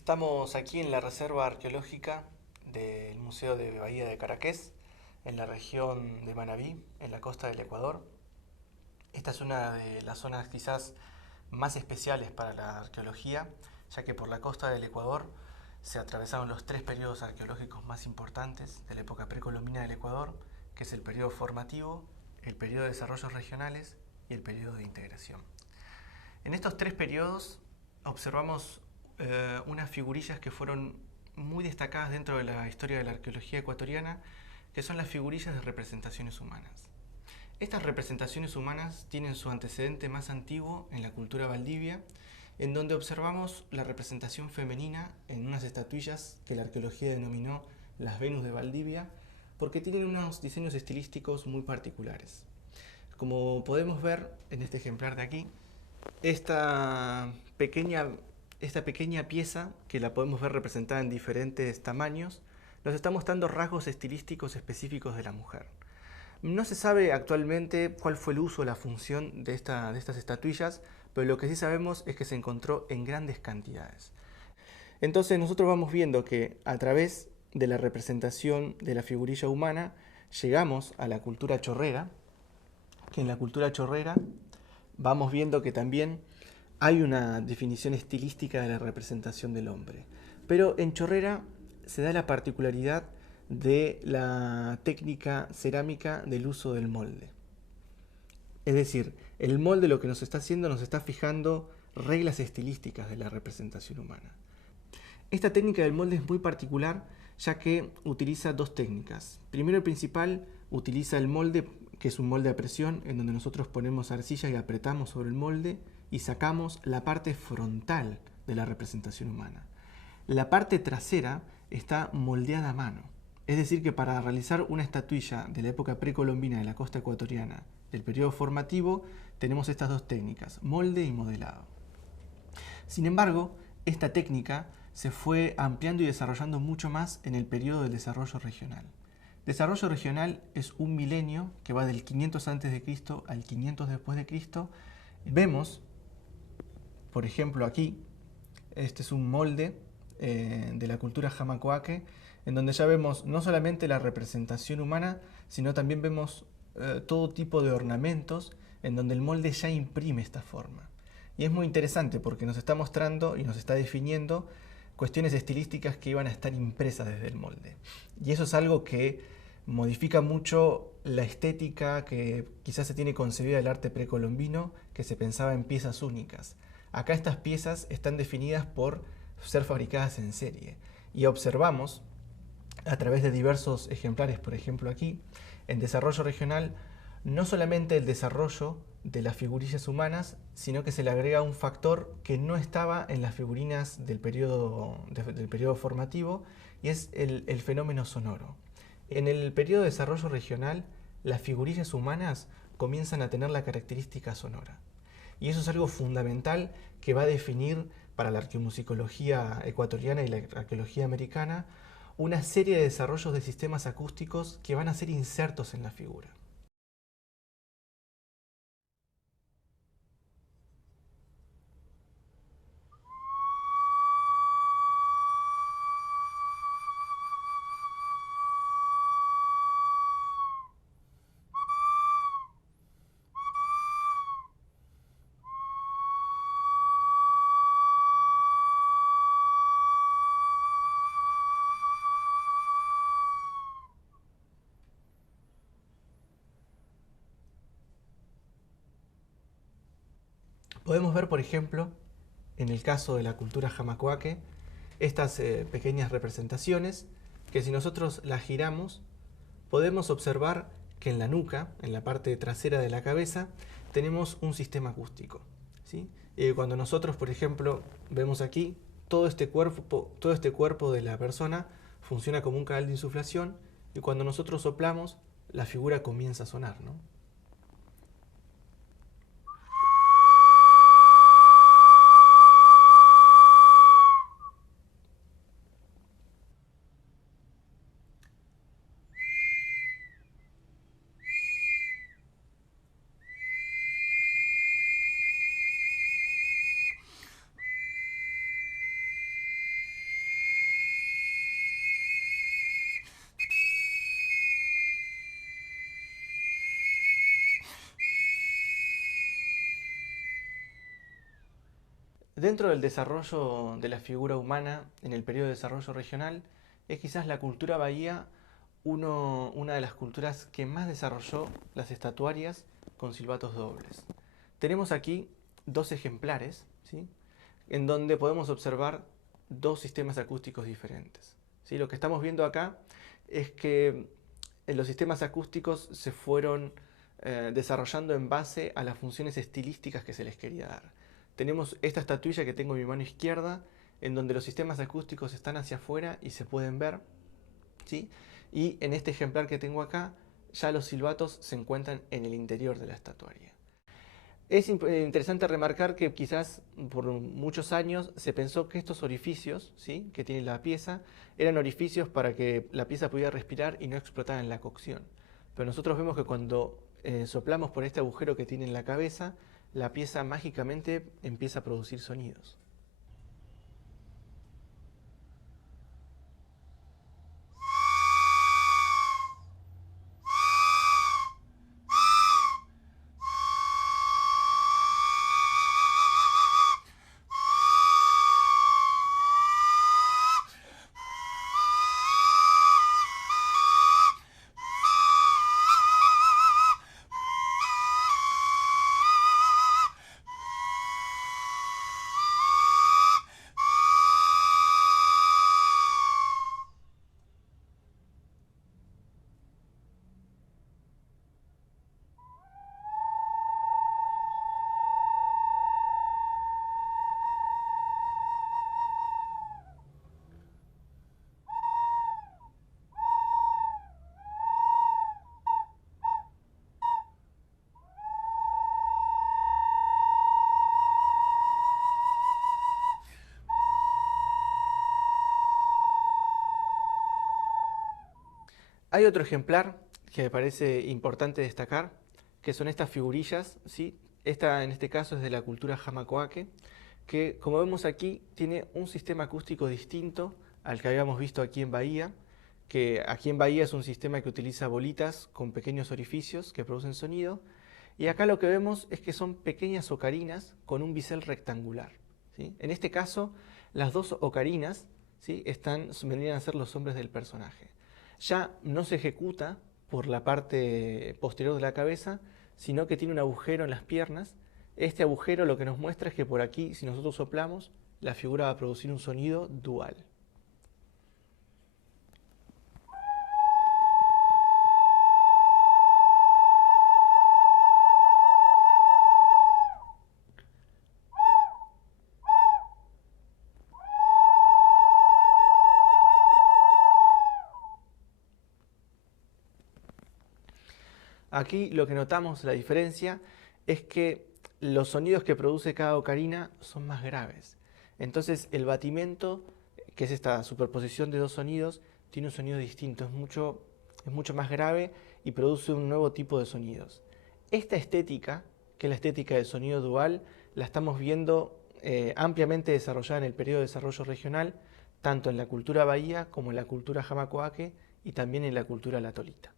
Estamos aquí en la Reserva Arqueológica del Museo de Bahía de Caráquez, en la región de Manabí, en la costa del Ecuador. Esta es una de las zonas quizás más especiales para la arqueología, ya que por la costa del Ecuador se atravesaron los tres periodos arqueológicos más importantes de la época precolombina del Ecuador, que es el periodo formativo, el periodo de desarrollos regionales y el periodo de integración. En estos tres periodos observamos unas figurillas que fueron muy destacadas dentro de la historia de la arqueología ecuatoriana, que son las figurillas de representaciones humanas. Estas representaciones humanas tienen su antecedente más antiguo en la cultura valdivia, en donde observamos la representación femenina en unas estatuillas que la arqueología denominó las Venus de Valdivia, porque tienen unos diseños estilísticos muy particulares. Como podemos ver en este ejemplar de aquí, esta pequeña, esta pequeña pieza, que la podemos ver representada en diferentes tamaños, nos está mostrando rasgos estilísticos específicos de la mujer. No se sabe actualmente cuál fue el uso o la función de estas estatuillas, pero lo que sí sabemos es que se encontró en grandes cantidades. Entonces nosotros vamos viendo que a través de la representación de la figurilla humana llegamos a la cultura chorrera, que en la cultura chorrera vamos viendo que también hay una definición estilística de la representación del hombre. Pero en Chorrera se da la particularidad de la técnica cerámica del uso del molde. Es decir, el molde lo que nos está haciendo, nos está fijando reglas estilísticas de la representación humana. Esta técnica del molde es muy particular ya que utiliza dos técnicas. Primero y principal, utiliza el molde, que es un molde a presión, en donde nosotros ponemos arcilla y apretamos sobre el molde y sacamos la parte frontal de la representación humana. La parte trasera está moldeada a mano. Es decir, que para realizar una estatuilla de la época precolombina de la costa ecuatoriana del periodo formativo, tenemos estas dos técnicas, molde y modelado. Sin embargo, esta técnica se fue ampliando y desarrollando mucho más en el periodo del desarrollo regional. Desarrollo regional es un milenio que va del 500 a.C. al 500 después de Cristo. Vemos, por ejemplo, aquí, este es un molde de la cultura jamacoaque, en donde ya vemos no solamente la representación humana, sino también vemos todo tipo de ornamentos en donde el molde ya imprime esta forma. Y es muy interesante porque nos está mostrando y nos está definiendo cuestiones estilísticas que iban a estar impresas desde el molde. Y eso es algo que modifica mucho la estética que quizás se tiene concebida del arte precolombino, que se pensaba en piezas únicas. Acá estas piezas están definidas por ser fabricadas en serie. Y observamos a través de diversos ejemplares, por ejemplo aquí, en desarrollo regional, no solamente el desarrollo de las figurillas humanas, sino que se le agrega un factor que no estaba en las figurinas del periodo formativo, y es el fenómeno sonoro. En el periodo de desarrollo regional, las figurillas humanas comienzan a tener la característica sonora. Y eso es algo fundamental que va a definir para la arqueomusicología ecuatoriana y la arqueología americana una serie de desarrollos de sistemas acústicos que van a ser insertos en la figura. Podemos ver, por ejemplo, en el caso de la cultura jamacoaque, estas pequeñas representaciones que si nosotros las giramos, podemos observar que en la nuca, en la parte trasera de la cabeza, tenemos un sistema acústico. ¿Sí? Cuando nosotros, por ejemplo, vemos aquí, todo este cuerpo de la persona funciona como un canal de insuflación y cuando nosotros soplamos, la figura comienza a sonar, ¿no? Dentro del desarrollo de la figura humana en el periodo de desarrollo regional, es quizás la cultura bahía una de las culturas que más desarrolló las estatuarias con silbatos dobles. Tenemos aquí dos ejemplares, ¿sí?, en donde podemos observar dos sistemas acústicos diferentes. ¿Sí? Lo que estamos viendo acá es que los sistemas acústicos se fueron desarrollando en base a las funciones estilísticas que se les quería dar. Tenemos esta estatuilla que tengo en mi mano izquierda, en donde los sistemas acústicos están hacia afuera y se pueden ver, ¿sí? Y en este ejemplar que tengo acá, ya los silbatos se encuentran en el interior de la estatuaria. Es interesante remarcar que quizás por muchos años se pensó que estos orificios, ¿sí?, que tiene la pieza eran orificios para que la pieza pudiera respirar y no explotara en la cocción. Pero nosotros vemos que cuando soplamos por este agujero que tiene en la cabeza, la pieza mágicamente empieza a producir sonidos. Hay otro ejemplar que me parece importante destacar, que son estas figurillas, ¿sí? Esta en este caso es de la cultura Jamacoaque, que como vemos aquí tiene un sistema acústico distinto al que habíamos visto aquí en Bahía, que aquí en Bahía es un sistema que utiliza bolitas con pequeños orificios que producen sonido, y acá lo que vemos es que son pequeñas ocarinas con un bisel rectangular, ¿sí? En este caso, las dos ocarinas, ¿sí?, vendrían a ser los hombres del personaje. Ya no se ejecuta por la parte posterior de la cabeza, sino que tiene un agujero en las piernas. Este agujero lo que nos muestra es que por aquí, si nosotros soplamos, la figura va a producir un sonido dual. Aquí lo que notamos, la diferencia, es que los sonidos que produce cada ocarina son más graves. Entonces el batimento, que es esta superposición de dos sonidos, tiene un sonido distinto, es mucho más grave y produce un nuevo tipo de sonidos. Esta estética, que es la estética del sonido dual, la estamos viendo ampliamente desarrollada en el periodo de desarrollo regional, tanto en la cultura bahía como en la cultura jamacoaque y también en la cultura latolita.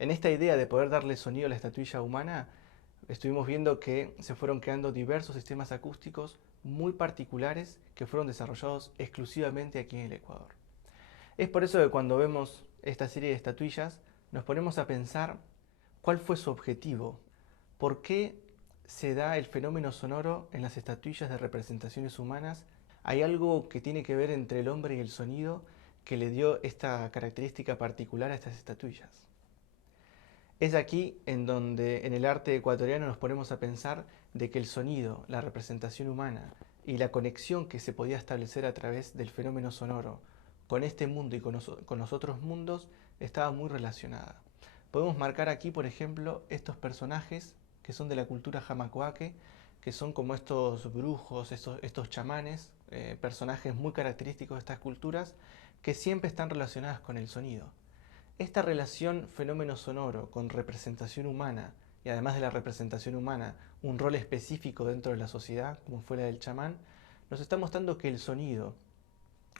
En esta idea de poder darle sonido a la estatuilla humana, estuvimos viendo que se fueron creando diversos sistemas acústicos muy particulares que fueron desarrollados exclusivamente aquí en el Ecuador. Es por eso que cuando vemos esta serie de estatuillas nos ponemos a pensar cuál fue su objetivo, por qué se da el fenómeno sonoro en las estatuillas de representaciones humanas. Hay algo que tiene que ver entre el hombre y el sonido que le dio esta característica particular a estas estatuillas. Es aquí en donde en el arte ecuatoriano nos ponemos a pensar de que el sonido, la representación humana y la conexión que se podía establecer a través del fenómeno sonoro con este mundo y con los otros mundos estaba muy relacionada. Podemos marcar aquí, por ejemplo, estos personajes que son de la cultura jamacoaque, que son como estos brujos, estos chamanes, personajes muy característicos de estas culturas, que siempre están relacionadas con el sonido. Esta relación fenómeno sonoro con representación humana, y además de la representación humana, un rol específico dentro de la sociedad, como fue la del chamán, nos está mostrando que el sonido,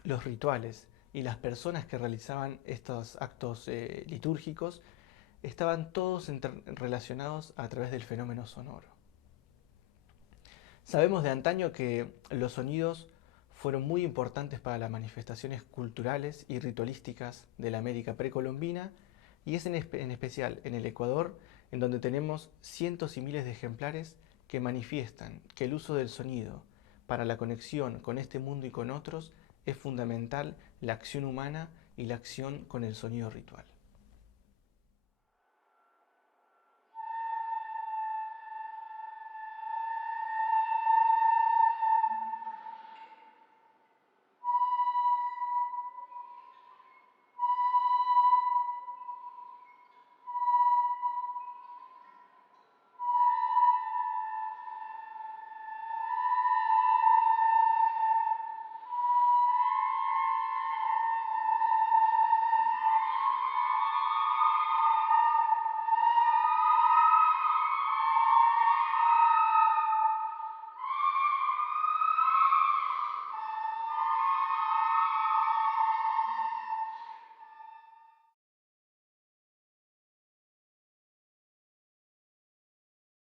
los rituales y las personas que realizaban estos actos litúrgicos estaban todos relacionados a través del fenómeno sonoro. Sabemos de antaño que los sonidos fueron muy importantes para las manifestaciones culturales y ritualísticas de la América precolombina y es en especial en el Ecuador en donde tenemos cientos y miles de ejemplares que manifiestan que el uso del sonido para la conexión con este mundo y con otros es fundamental la acción humana y la acción con el sonido ritual.